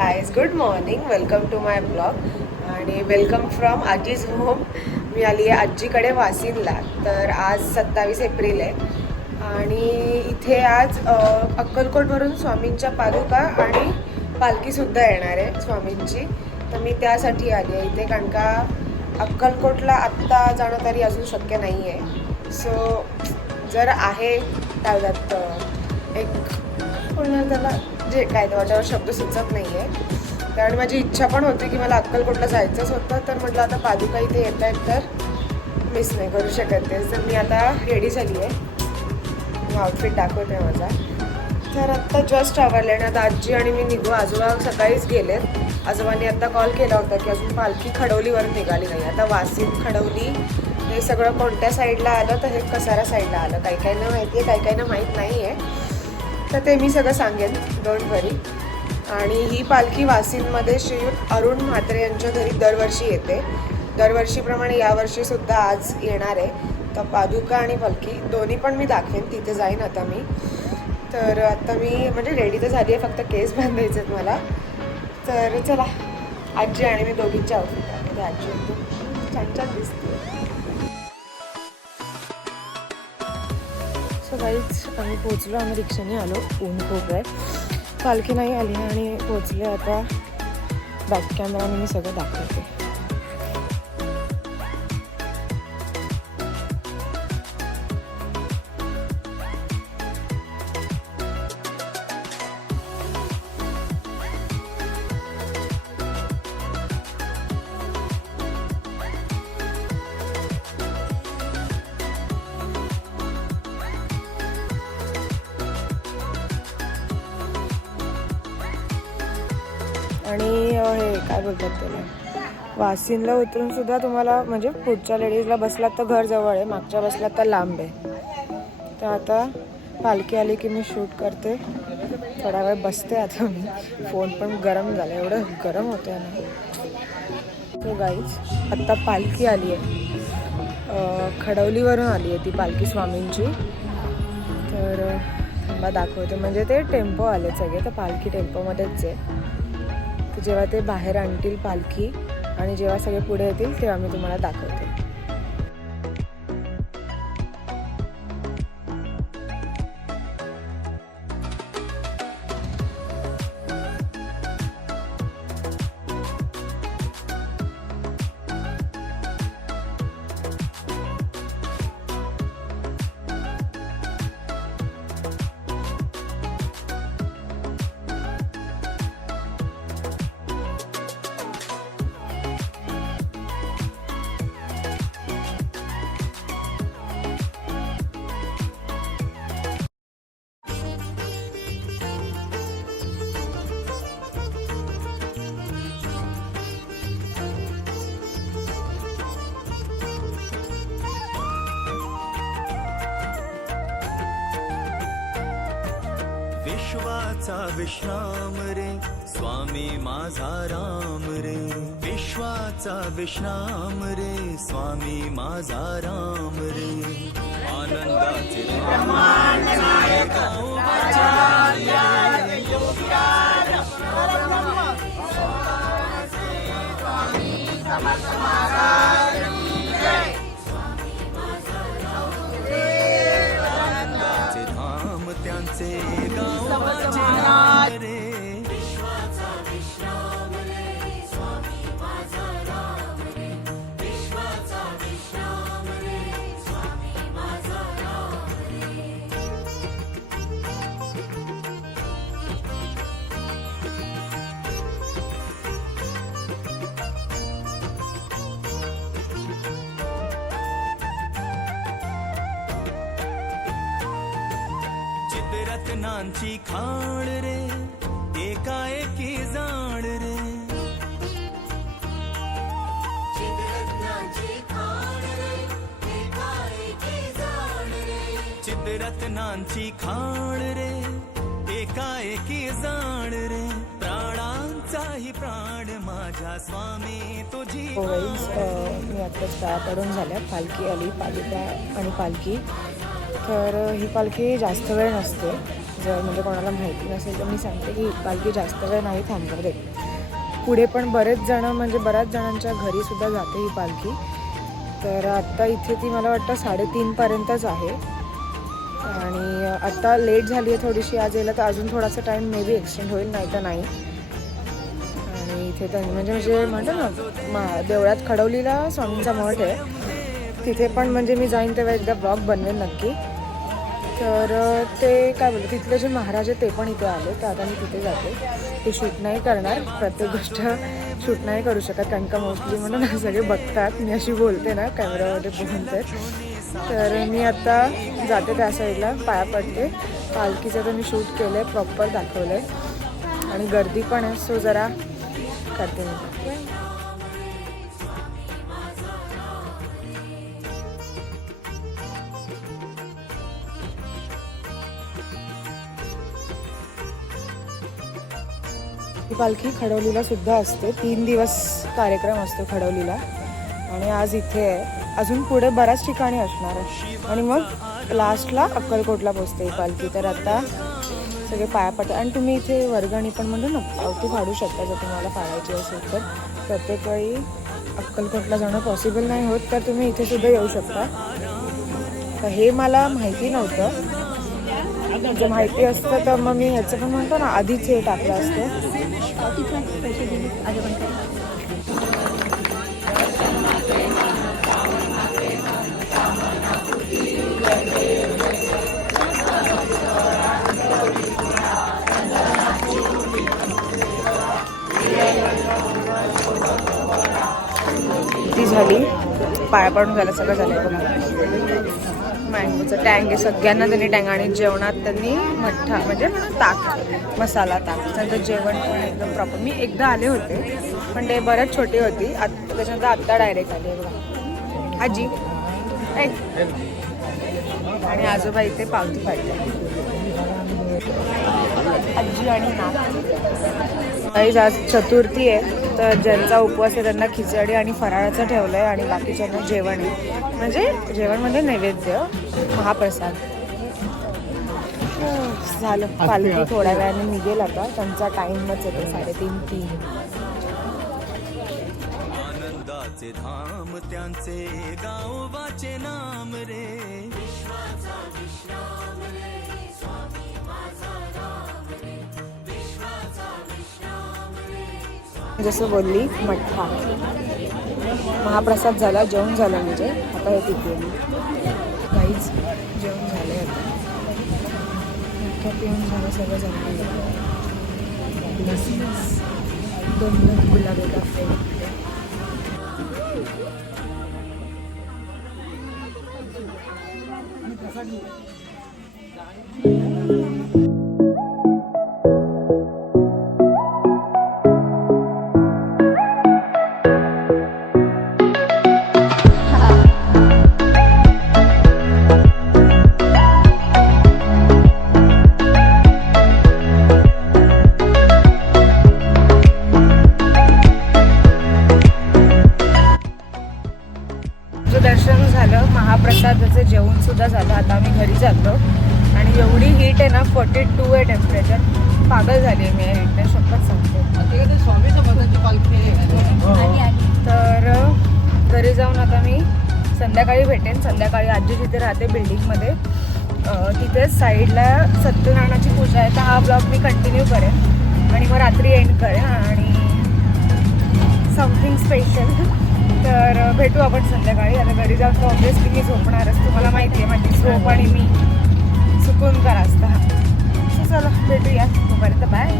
Guys good morning, welcome to my blog आणि welcome from आजीज home. मी आली आहे आजीकडे वाशिमला. तर आज 27 एप्रिल आहे आणि इथे आज अक्कलकोटवरून स्वामींच्या पादुका आणि पालखीसुद्धा येणार आहे स्वामींची. तर मी त्यासाठी आली आहे इथे, कारण का अक्कलकोटला आत्ता जाणं तरी अजून शक्य नाही आहे. सो जर आहे त्यात एक पूर्ण त्याला जे काय वाटावर शब्द सुचत नाही आहे, कारण माझी इच्छा पण होती की मला अक्कलकोटला जायचंच होतं. तर म्हटलं आता पादुका इथे येत आहेत तर मिस नाही करू शकत आहे. तर मी आता रेडी झाली आहे, मी आउटफिट दाखवते माझा. तर आत्ता जस्ट आवरले आणि आता आजी आणि मी निघू. आजोबा सकाळीच गेलेत. आजोबांनी आत्ता कॉल केला होता की अजून पालखी खडवलीवर निघाली नाही. आता वाशिम खडवली हे सगळं कोणत्या साईडला आलं, तर हे कसारा साईडला आलं. काही काहींना माहिती आहे, काही काहींना माहीत नाही आहे. तर ते मी सगळं सांगेन, डोंट वरी. आणि ही पालखी वाशिममध्ये श्रीयुत अरुण म्हात्रे यांच्या घरी दरवर्षी येते. दरवर्षीप्रमाणे यावर्षीसुद्धा आज येणार आहे. तर पादुका आणि पालखी दोन्ही पण मी दाखवेन, तिथे जाईन आता मी. तर आता मी म्हणजे रेडी तर झाली आहे, फक्त केस बांधायचे आहेत मला. तर चला, आजी आणि मी दोघींच्या आउटफिट आहे. आजी एकदम छान छान दिसते. सो गाईज आम्ही पोचलो, आम्ही रिक्षाने आलो. ऊन खूप आहे, पालखी नाही आली आणि पोचले. आता बॅक कॅमेराने मी सगळं दाखवते. आणि हे काय बोलतात त्याला, वाशिमला उतरून सुद्धा तुम्हाला म्हणजे पुढच्या लेडीजला बसलात तर घर जवळ आहे, मागच्या बसलात तर लांब आहे. तर आता पालखी आली की मी शूट करते, थोडा वेळ बसते. आता मी फोन पण गरम झाला, एवढं गरम होतं ना. तो गाईज आत्ता पालखी आली आहे, खडवलीवरून आली आहे ती पालखी स्वामींची. तर थांबा दाखवते, म्हणजे ते टेम्पो आले सगळे, तर पालखी टेम्पोमध्येच आहे. तर जेव्हा ते बाहेर आणतील पालखी आणि जेव्हा सगळे पुढे येतील तेव्हा मी तुम्हाला दाखवते. विश्वाचा विश्राम रे स्वामी माझा राम रे. विश्वाचा विश्राम रे स्वामी माझा राम रे. आनंदाचे धाम त्यांचे रत्नांची खाण रे एकाएकी जाण रे. चिदरत्नांची खाण रे एकाएकी जाण रे. प्राणांचाही प्राण माझ्या स्वामी तुझी. मी आत्ताच पाया पडून झाल्या. पालखी आली, पादुका आणि पालखी. तर ही पालखी जास्त वेळ नसते, जर म्हणजे कोणाला माहिती नसेल तर मी सांगते की ही पालखी जास्त वेळ नाही थांबणार देत. पुढे पण बरेच जण म्हणजे बऱ्याच जणांच्या घरीसुद्धा जाते ही पालखी. तर आत्ता इथे ती मला वाटतं 3:30पर्यंतच आहे आणि आत्ता लेट झाली आहे थोडीशी आज यायला, तर अजून थोडासा टाईम मे बी एक्सटेंड होईल, नाही तर नाही. आणि इथे म्हणजे म्हणतात ना देवळात खडवलीला स्वामींचा मठ आहे, तिथे पण म्हणजे मी जाईन तेव्हा एकदा ब्लॉग बनवेल नक्की. तर ते काय बोलतो तिथले जे महाराज आहे ते पण इथे आले, तर आता मी तिथे जाते. ते शूट नाही करणार, प्रत्येक गोष्ट शूट नाही करू शकत कारण का मोस्टली म्हणून सगळे बघतात मी अशी बोलते ना कॅमेरामध्ये बघून. तर मी आता जाते त्या साईडला, पाया पडते. पालखीचं तर मी शूट केलं आहे, प्रॉपर दाखवलं आहे आणि गर्दी पण आहे, सो जरा करते मी. ही पालखी खडवलीला सुद्धा असते, 3 दिवस कार्यक्रम असतो खडवलीला आणि आज इथे आहे. अजून पुढे बऱ्याच ठिकाणी असणार आहे आणि मग लास्टला अक्कलकोटला पोचते ही पालखी. तर आता सगळे पाया पडतात आणि तुम्ही इथे वर्गणी पण म्हणजे ना पावती फाडू शकता जर तुम्हाला फाडायची असेल तर. प्रत्येक वेळी अक्कलकोटला जाणं पॉसिबल नाही होत, तर तुम्ही इथे सुद्धा येऊ शकता. तर हे मला माहिती नव्हतं, जर माहिती असतं तर मग मी ह्याचं पण म्हणतो ना आधीच हे टाकलं असतं. ती झाली, पाया पडून झालं, सगळं झालं बघा. मँगोचं टँग आहे सगळ्यांना त्यांनी टँग आणि जेवणात त्यांनी मठ्ठा म्हणजे ताक, मसाला ताक, त्यानंतर जेवण पण एकदम प्रॉपर. मी एकदा आले होते पण ते बऱ्याच छोटी होती, त्याच्यानंतर आत्ता डायरेक्ट आले बघा. आजी आणि आजोबा इथे पावती फाडले, आजी आणि नाक. आज चतुर्थी आहे, तर ज्यांचा उपवास आहे त्यांना खिचडी आणि फराळाचं ठेवलं आहे आणि बाकीच्यांना जेवण आहे, म्हणजे जेवण म्हणजे नैवेद्य, महाप्रसाद. झालं, पालखी थोड्या वेळाने निघेल आता, त्यांचा टाईमच येतो 3:30. आनंदाचे धाम त्यांचे गावाचे नाम रे, जसं बोलली मठ्ठा महाप्रसाद झाला, जेवण झालं म्हणजे आता हे तिथे काहीच जेवण झालं आहे. आता मठ्ठा पिऊन झालं, सगळं झालं. 2 गुलाबी काफे. दर्शन झालं, महाप्रसादाचं जेवण सुद्धा झालं. आता आम्ही घरी जातो आणि एवढी हीट आहे ना, 42 आहे टेम्परेचर. पागल झाली आहे मी या हीटने, शपथ सांगते. तर घरी जाऊन आता मी संध्याकाळी भेटेन. संध्याकाळी आजी जिथे राहते बिल्डिंगमध्ये, तिथेच साईडला सत्यनारायणाची पूजा आहे, तर हा ब्लॉग मी कंटिन्यू करेन आणि मग रात्री एंड करेन आणि समथिंग स्पेशल. तर भेटू आपण संध्याकाळी. आता घरी जाऊन तर ऑब्वियसली मी झोपणारच, तुम्हाला माहिती आहे माझी झोप आणि मी सुकून करा असता. चला भेटूया तोपर्यंत, बाय.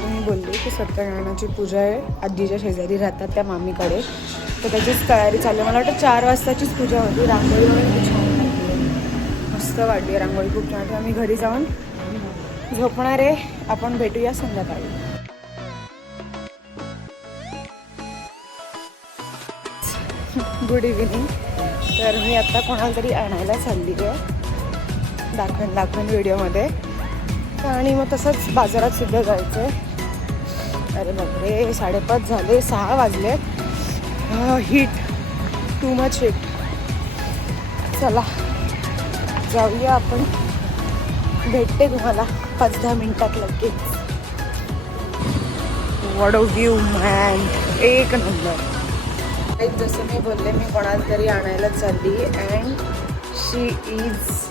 मी बोलली की सत्यनारायणाची पूजा आहे, आजीच्या शेजारी राहतात त्या मामीकडे, तर त्याचीच तयारी चालू आहे. मला वाटतं 4 वाजताचीच पूजा होती. रांगोळी वगैरे खूप छान वाटली, मस्त वाटली रांगोळी, खूप छान. आम्ही घरी जाऊन झोपणार आहे. आपण भेटूया संध्याकाळी. Good evening. तर मी आत्ता कोणाला तरी आणायला चालली आहे, दाखवेन व्हिडिओमध्ये. आणि मग तसंच बाजारात सुद्धा जायचं आहे. अरे बापरे, 5:30 झाले, 6 वाजले. Heat, too much heat. चला जाऊया आपण. भेटते तुम्हाला 5-10 मिनिटात लगेच. व्हॉट अ व्ह्यू मॅन, एक नंबर. एक जसं मी बोलले, मी कोणाला तरी आणायला चालली अँड शी इज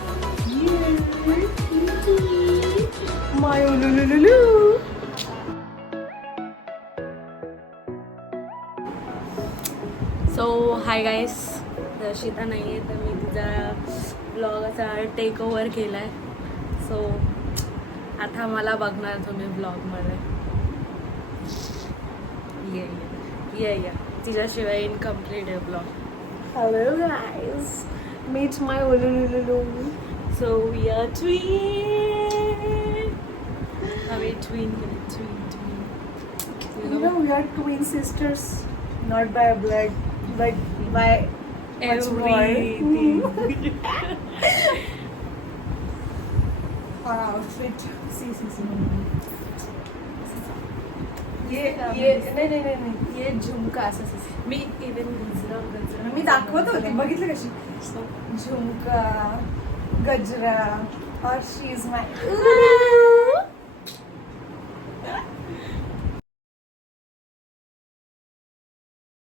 माय लुलुलुलू. सो हाय गाईस, रशिता नाही आहे तर मी तिचा ब्लॉगचा टेक ओव्हर केला आहे. सो आता मला बघणार तुम्ही ब्लॉगमध्ये. ये तिच्याशिवाय इनकम्प्लीट आहे ब्लॉग. हॅलो गाईज, मीच माय लुलुलुलू. So we are twin. आम्ही twin You know, we are twin sisters, not by blood, but by much more. everything. Our outfit. See. ये नाही. ये झुमका असं मी इवन गजरा मी दाखवत होते, बघितलं कशी झुमका, गजरा, और शी इज माय